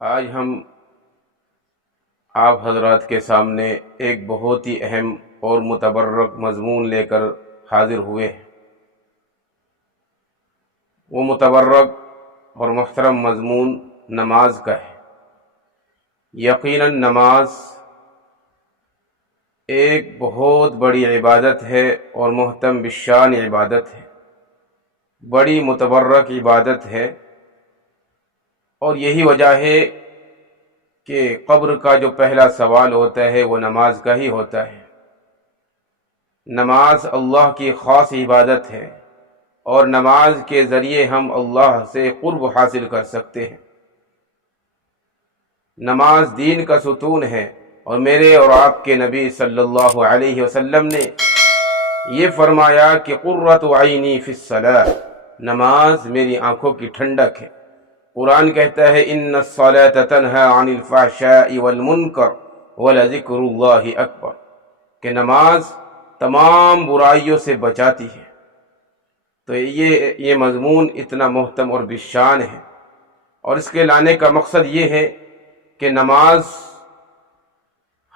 آج ہم آپ حضرات کے سامنے ایک بہت ہی اہم اور متبرک مضمون لے کر حاضر ہوئے ہیں۔ وہ متبرک اور محترم مضمون نماز کا ہے۔ یقیناً نماز ایک بہت بڑی عبادت ہے اور محتم بالشان عبادت ہے، بڑی متبرک عبادت ہے، اور یہی وجہ ہے کہ قبر کا جو پہلا سوال ہوتا ہے وہ نماز کا ہی ہوتا ہے۔ نماز اللہ کی خاص عبادت ہے اور نماز کے ذریعے ہم اللہ سے قرب حاصل کر سکتے ہیں۔ نماز دین کا ستون ہے، اور میرے اور آپ کے نبی صلی اللہ علیہ وسلم نے یہ فرمایا کہ قرۃ عینی فی الصلاۃ، نماز میری آنکھوں کی ٹھنڈک ہے۔ قرآن کہتا ہے ان الصلاۃ تنہی عن الفحشاء والمنکر ولذکر اللہ اکبر، کہ نماز تمام برائیوں سے بچاتی ہے۔ تو یہ مضمون اتنا محتم اور بشان ہے، اور اس کے لانے کا مقصد یہ ہے کہ نماز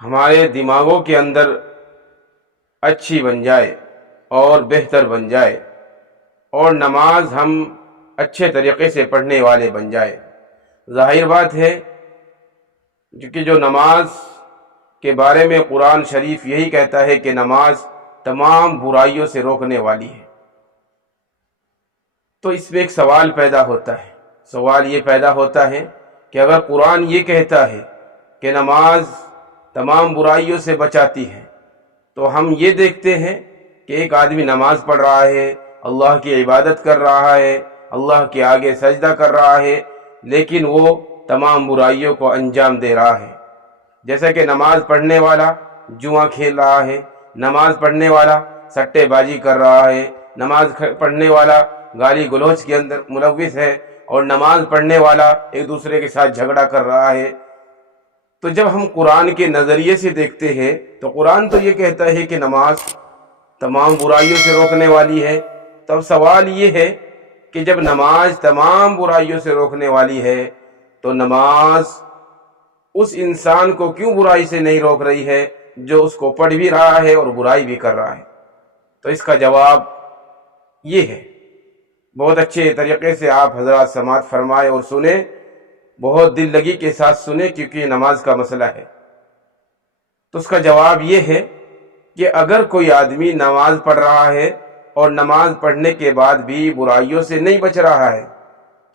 ہمارے دماغوں کے اندر اچھی بن جائے اور بہتر بن جائے، اور نماز ہم اچھے طریقے سے پڑھنے والے بن جائے۔ ظاہر بات ہے کہ جو نماز کے بارے میں قرآن شریف یہی کہتا ہے کہ نماز تمام برائیوں سے روکنے والی ہے، تو اس میں ایک سوال پیدا ہوتا ہے۔ سوال یہ پیدا ہوتا ہے کہ اگر قرآن یہ کہتا ہے کہ نماز تمام برائیوں سے بچاتی ہے، تو ہم یہ دیکھتے ہیں کہ ایک آدمی نماز پڑھ رہا ہے، اللہ کی عبادت کر رہا ہے، اللہ کے آگے سجدہ کر رہا ہے، لیکن وہ تمام برائیوں کو انجام دے رہا ہے۔ جیسا کہ نماز پڑھنے والا جوا کھیل رہا ہے، نماز پڑھنے والا سٹے بازی کر رہا ہے، نماز پڑھنے والا گالی گلوچ کے اندر ملوث ہے، اور نماز پڑھنے والا ایک دوسرے کے ساتھ جھگڑا کر رہا ہے۔ تو جب ہم قرآن کے نظریے سے دیکھتے ہیں تو قرآن تو یہ کہتا ہے کہ نماز تمام برائیوں سے روکنے والی ہے۔ تب سوال یہ ہے کہ جب نماز تمام برائیوں سے روکنے والی ہے تو نماز اس انسان کو کیوں برائی سے نہیں روک رہی ہے جو اس کو پڑھ بھی رہا ہے اور برائی بھی کر رہا ہے؟ تو اس کا جواب یہ ہے، بہت اچھے طریقے سے آپ حضرات سماعت فرمائے اور سنیں، بہت دل لگی کے ساتھ سنیں، کیونکہ یہ نماز کا مسئلہ ہے۔ تو اس کا جواب یہ ہے کہ اگر کوئی آدمی نماز پڑھ رہا ہے اور نماز پڑھنے کے بعد بھی برائیوں سے نہیں بچ رہا ہے،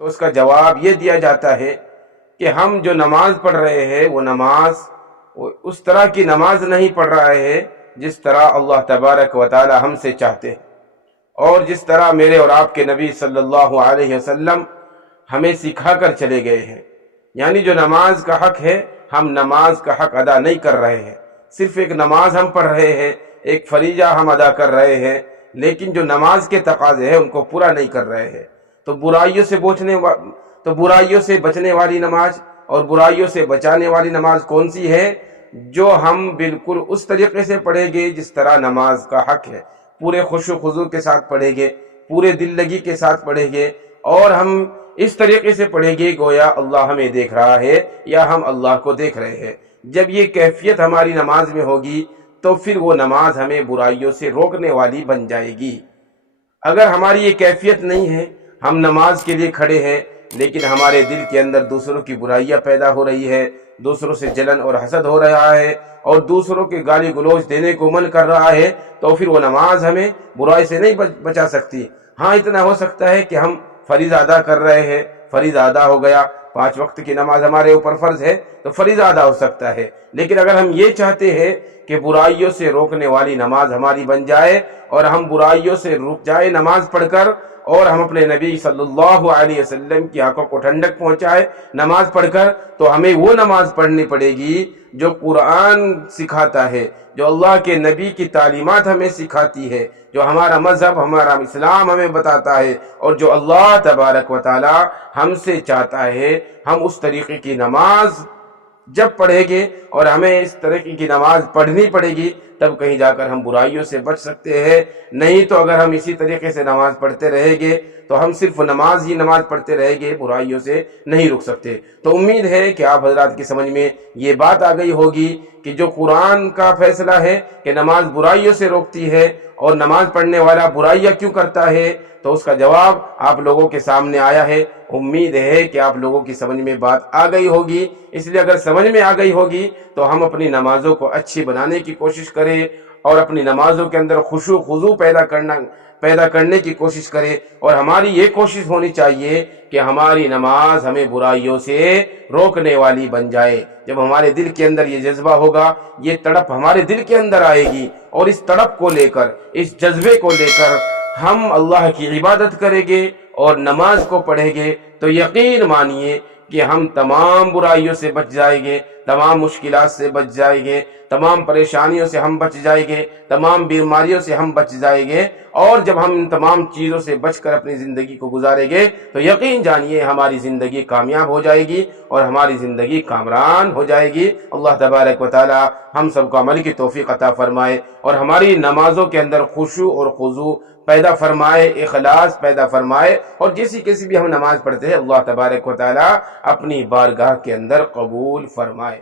تو اس کا جواب یہ دیا جاتا ہے کہ ہم جو نماز پڑھ رہے ہیں وہ نماز اس طرح کی نماز نہیں پڑھ رہے ہیں جس طرح اللہ تبارک و تعالی ہم سے چاہتے ہیں، اور جس طرح میرے اور آپ کے نبی صلی اللہ علیہ وسلم ہمیں سکھا کر چلے گئے ہیں۔ یعنی جو نماز کا حق ہے ہم نماز کا حق ادا نہیں کر رہے ہیں، صرف ایک نماز ہم پڑھ رہے ہیں، ایک فریضہ ہم ادا کر رہے ہیں، لیکن جو نماز کے تقاضے ہیں ان کو پورا نہیں کر رہے ہیں۔ تو برائیوں سے بچنے والی نماز اور برائیوں سے بچانے والی نماز کون سی ہے؟ جو ہم بالکل اس طریقے سے پڑھیں گے جس طرح نماز کا حق ہے، پورے خشوع و خضوع کے ساتھ پڑھیں گے، پورے دل لگی کے ساتھ پڑھیں گے، اور ہم اس طریقے سے پڑھیں گے گویا اللہ ہمیں دیکھ رہا ہے یا ہم اللہ کو دیکھ رہے ہیں۔ جب یہ کیفیت ہماری نماز میں ہوگی تو پھر وہ نماز ہمیں برائیوں سے روکنے والی بن جائے گی۔ اگر ہماری یہ کیفیت نہیں ہے، ہم نماز کے لیے کھڑے ہیں لیکن ہمارے دل کے اندر دوسروں کی برائیاں پیدا ہو رہی ہے، دوسروں سے جلن اور حسد ہو رہا ہے، اور دوسروں کے گالی گلوچ دینے کو من کر رہا ہے، تو پھر وہ نماز ہمیں برائی سے نہیں بچا سکتی۔ ہاں، اتنا ہو سکتا ہے کہ ہم فریضہ ادا کر رہے ہیں، فریضہ ادا ہو گیا، 5 وقت کی نماز ہمارے اوپر فرض ہے تو فریضہ ادا ہو سکتا ہے، لیکن اگر ہم یہ چاہتے ہیں کہ برائیوں سے روکنے والی نماز ہماری بن جائے اور ہم برائیوں سے رک جائے نماز پڑھ کر، اور ہم اپنے نبی صلی اللہ علیہ وسلم کی آنکھوں کو ٹھنڈک پہنچائے نماز پڑھ کر، تو ہمیں وہ نماز پڑھنی پڑے گی جو قرآن سکھاتا ہے، جو اللہ کے نبی کی تعلیمات ہمیں سکھاتی ہے، جو ہمارا مذہب، ہمارا اسلام ہمیں بتاتا ہے، اور جو اللہ تبارک و تعالی ہم سے چاہتا ہے ہم اس طریقے کی نماز جب پڑھیں گے اور ہمیں اس طریقے کی نماز پڑھنی پڑے گی تب کہیں جا کر ہم برائیوں سے بچ سکتے ہیں، نہیں تو اگر ہم اسی طریقے سے نماز پڑھتے رہیں گے تو ہم صرف نماز پڑھتے رہیں گے، برائیوں سے نہیں رک سکتے۔ تو امید ہے کہ آپ حضرات کی سمجھ میں یہ بات آ گئی ہوگی کہ جو قرآن کا فیصلہ ہے کہ نماز برائیوں سے روکتی ہے اور نماز پڑھنے والا برائیاں کیوں کرتا ہے، تو اس کا جواب آپ لوگوں کے سامنے آیا ہے۔ امید ہے کہ آپ لوگوں کی سمجھ میں بات آ گئی ہوگی، اس لیے اگر سمجھ میں آ گئی ہوگی تو ہم اپنی نمازوں کو اچھی بنانے کی کوشش کریں اور اپنی نمازوں کے اندر خشوع خضوع پیدا کرنے کی کوشش کریں، اور ہماری یہ کوشش ہونی چاہیے کہ ہماری نماز ہمیں برائیوں سے روکنے والی بن جائے۔ جب ہمارے دل کے اندر یہ جذبہ ہوگا، یہ تڑپ ہمارے دل کے اندر آئے گی، اور اس تڑپ کو لے کر، اس جذبے کو لے کر ہم اللہ کی عبادت کریں گے اور نماز کو پڑھیں گے، تو یقین مانیے کہ ہم تمام برائیوں سے بچ جائیں گے، تمام مشکلات سے بچ جائیں گے، تمام پریشانیوں سے ہم بچ جائیں گے، تمام بیماریوں سے ہم بچ جائیں گے، اور جب ہم ان تمام چیزوں سے بچ کر اپنی زندگی کو گزاریں گے تو یقین جانیے ہماری زندگی کامیاب ہو جائے گی اور ہماری زندگی کامران ہو جائے گی۔ اللہ تبارک و تعالی ہم سب کو عمل کی توفیق عطا فرمائے اور ہماری نمازوں کے اندر خشوع اور خضوع پیدا فرمائے، اخلاص پیدا فرمائے، اور کسی بھی ہم نماز پڑھتے ہیں اللہ تبارک و تعالی اپنی بارگاہ کے اندر قبول فرمائے۔